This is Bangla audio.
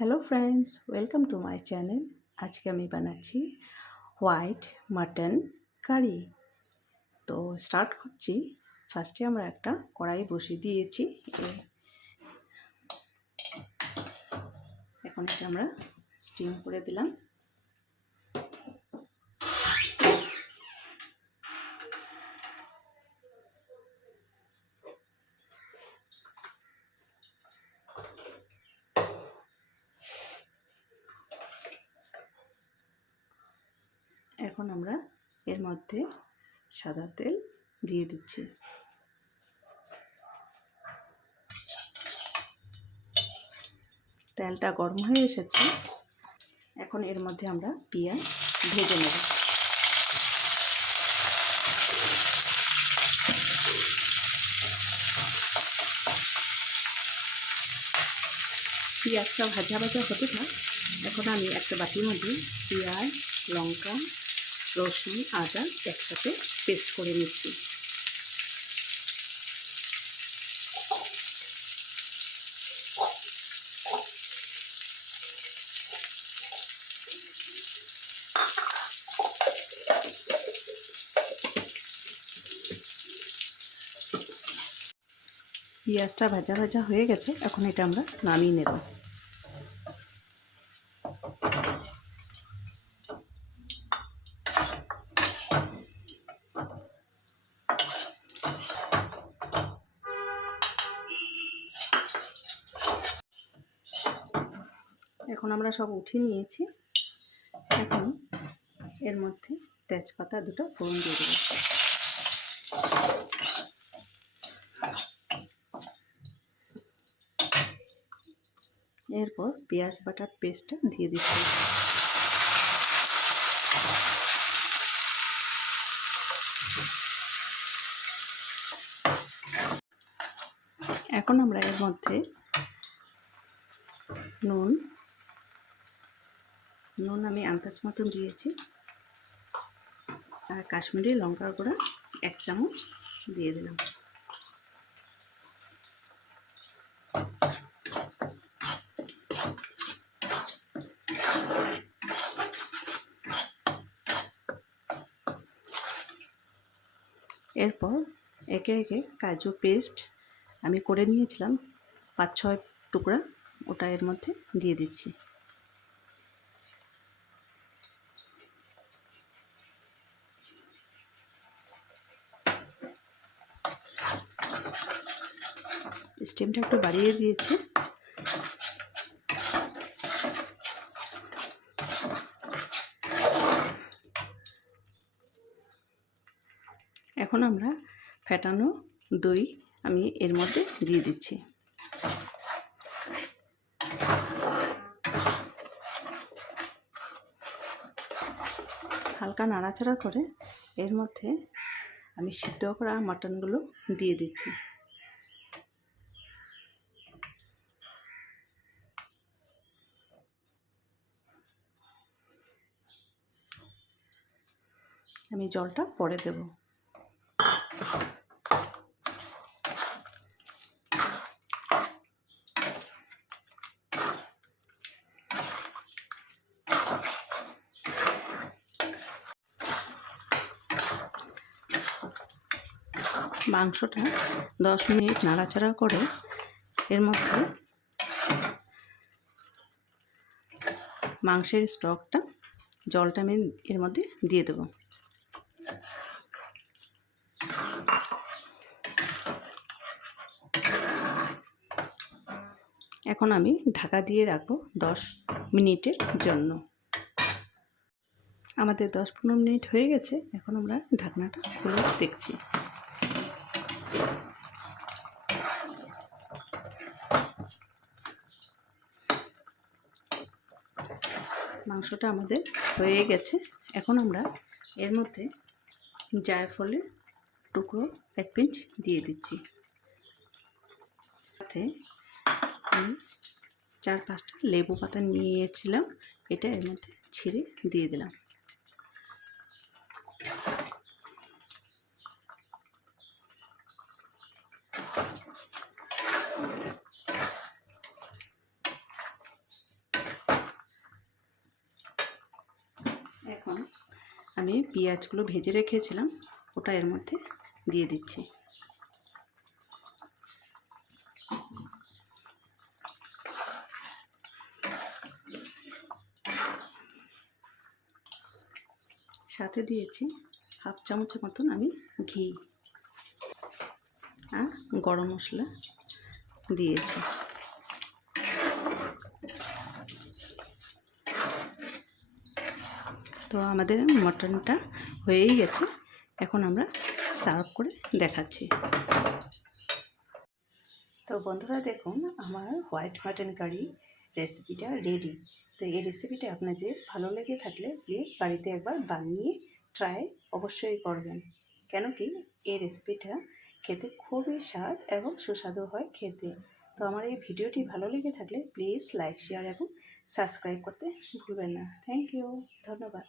Hello friends, welcome to my channel. আজকে আমি বানাচ্ছি হোয়াইট মাটন কারি। তো স্টার্ট করছি। ফার্স্টে আমরা একটা কড়াই বসিয়ে দিয়েছি। এখন এটা আমরা স্টিম করে দিলাম। এখন আমরা এর মধ্যে সাদা তেল দিয়ে দিচ্ছি। তেলটা গরম হয়ে এসেছে। এখন এর মধ্যে আমরা পেঁয়াজ ভেজে নেব। পেঁয়াজটা ভাজা ভাজা হতে থাক। এখন আমি একটা বাটির মধ্যে পেঁয়াজ, লঙ্কা, রসুন, আদা একসাথে পেস্ট করে নিচ্ছি। পেঁয়াজটা ভাজা ভাজা হয়ে গেছে। এখন এটা আমরা নামিয়ে নেব। এখন আমরা সব উঠিয়ে নিয়েছি। এখন এর মধ্যে তেজপাতা দুটো ফোড়ন দিয়ে দেব। এরপর পেঁয়াজ বাটার পেস্টটা দিয়ে দিচ্ছি। এখন আমরা এর মধ্যে নুন আমি আন্দাজ মতন দিয়েছি, আর কাশ্মীরি লঙ্কার গুঁড়া 1 চামচ দিয়ে দিলাম। এরপর একে একে কাজু পেস্ট আমি করে নিয়েছিলাম 5-6 টুকরা, ওটা এর মধ্যে দিয়ে দিচ্ছি। স্টিমটা একটু বাড়িয়ে দিয়েছি। এখন আমরা ফেটানো দই আমি এর মধ্যে দিয়ে দিচ্ছি। হালকা নাড়াচাড়া করে এর মধ্যে আমি সিদ্ধ করা মাটনগুলো দিয়ে দিচ্ছি। আমি জলটা পরে দেব। মাংসটা 10 মিনিট নাড়াচাড়া করে এর মধ্যে মাংসের স্টকটা, জলটা আমি এর মধ্যে দিয়ে দেব। এখন আমি ঢাকা দিয়ে রাখবো 10 মিনিটের জন্য। আমাদের 10-15 মিনিট হয়ে গেছে। এখন আমরা ঢাকনাটা খুলে দেখছি। মাংসটা আমাদের হয়ে গেছে। এখন আমরা এর মধ্যে জায়ফলের টুকরো 1 পিঞ্চ দিয়ে দিচ্ছি। সাথে আমি 4-5টা লেবু পাতা নিয়েছিলাম, এটা এর মধ্যে ছিঁড়ে দিয়ে দিলাম। এখন আমি পেঁয়াজগুলো ভেজে রেখেছিলাম ওটা এর মধ্যে দিয়ে দিচ্ছি। সাথে দিয়েছি হাফ চামচের মতন আমি ঘি আর গরম মশলা দিয়েছি। তো আমাদের মটনটা হয়েই গেছে, এখন আমরা সার্ভ করে দেখাচ্ছি। তো বন্ধুরা দেখুন, আমার হোয়াইট মাটন কারি রেসিপিটা রেডি। তো এই রেসিপিটা আপনাদের ভালো লেগে থাকলে প্লিজ বাড়িতে একবার বানিয়ে ট্রাই অবশ্যই করবেন, কেন কি এই রেসিপিটা খেতে খুবই স্বাদ এবং সুস্বাদু হয় খেতে। তো আমার এই ভিডিওটি ভালো লেগে থাকলে প্লিজ লাইক, শেয়ার এবং সাবস্ক্রাইব করতে ভুলবেন না। থ্যাংক ইউ, ধন্যবাদ।